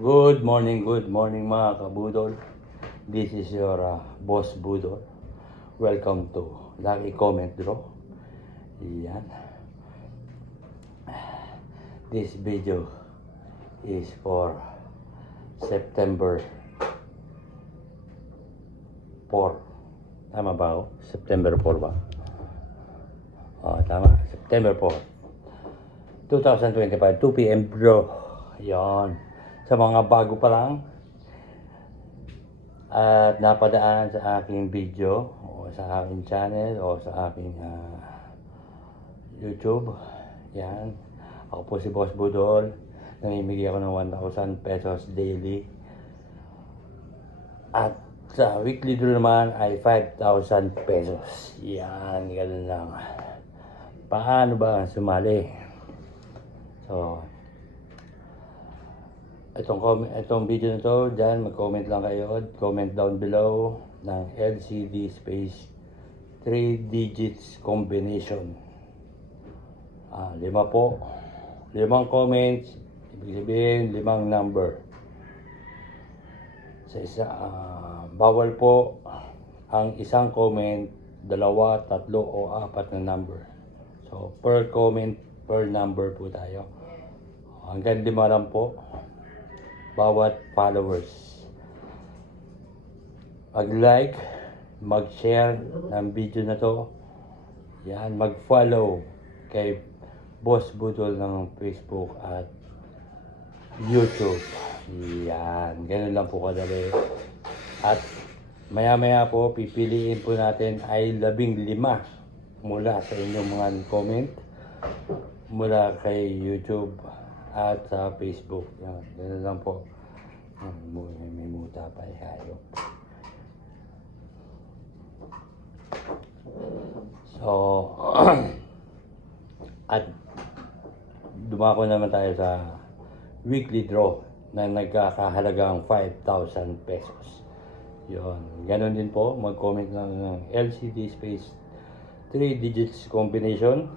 Good morning mga kabudol. This is your boss Budol. Welcome to Lucky Comment Draw. Yan. This video is for September 4. Tama ba ako? September 4 ba? Tama. September 4. 2025, 2 p.m. draw. Yan. Sa mga bago pa lang at napadaan sa aking video o sa aking channel o sa aking YouTube, yan, ako po si Boss Budol. Namimigay ako ng 1,000 pesos daily at sa weekly draw naman ay 5,000 pesos. Yan, ganun lang. Paano ba sumali? So itong video na to, dyan mag-comment lang kayo, comment down below ng LCD space 3 digits combination. 5 po, 5 comments, ibig sabihin 5 number sa isa. Bawal po ang isang comment 2, 3 o 4 na number. So per comment, per number po tayo, hanggang 5 lang po bawat followers. Mag-like, mag-share ng video na to. Yan, mag-follow kay Boss Budol ng Facebook at YouTube. Yan, ganun lang po kadali. At maya-maya po, pipiliin po natin ay 15 mula sa inyong mga comment mula kay YouTube at sa Facebook. Yan, ganun lang po. May muta pa hayop. So at dumako naman tayo sa weekly draw na nagkakahalagang 5,000 pesos. Yun, ganun din po, mag-comment lang ng LCD space 3 digits combination.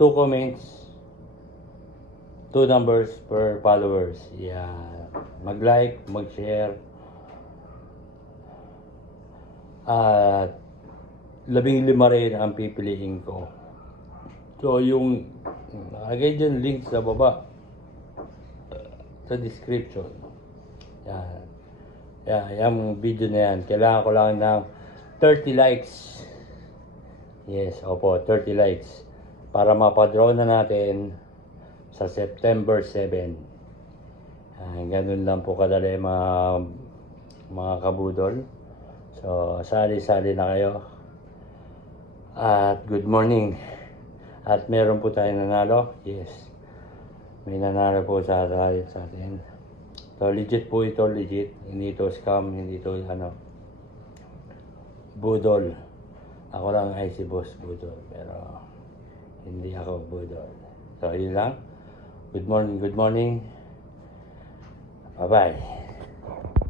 2 comments, 2 numbers per followers. Yeah. Mag-like, mag-share. At 15 rin ang pipiliin ko. So yung nakagay dyan link sa baba sa description. Yan. Yung video na yan, kailangan ko lang ng 30 likes. Yes, opo, 30 likes para mapadraw na natin sa September 7. Ganun lang po kadali mga kabudol. So, sali-sali na kayo. At good morning. At meron po tayong nanalo. Yes. May nanalo po sa atin. So, legit po ito, legit. Hindi ito scam, hindi ito budol. Ako lang ay si Boss Budol, pero hindi ako Budol. So, yun lang. Good morning. Bye-bye.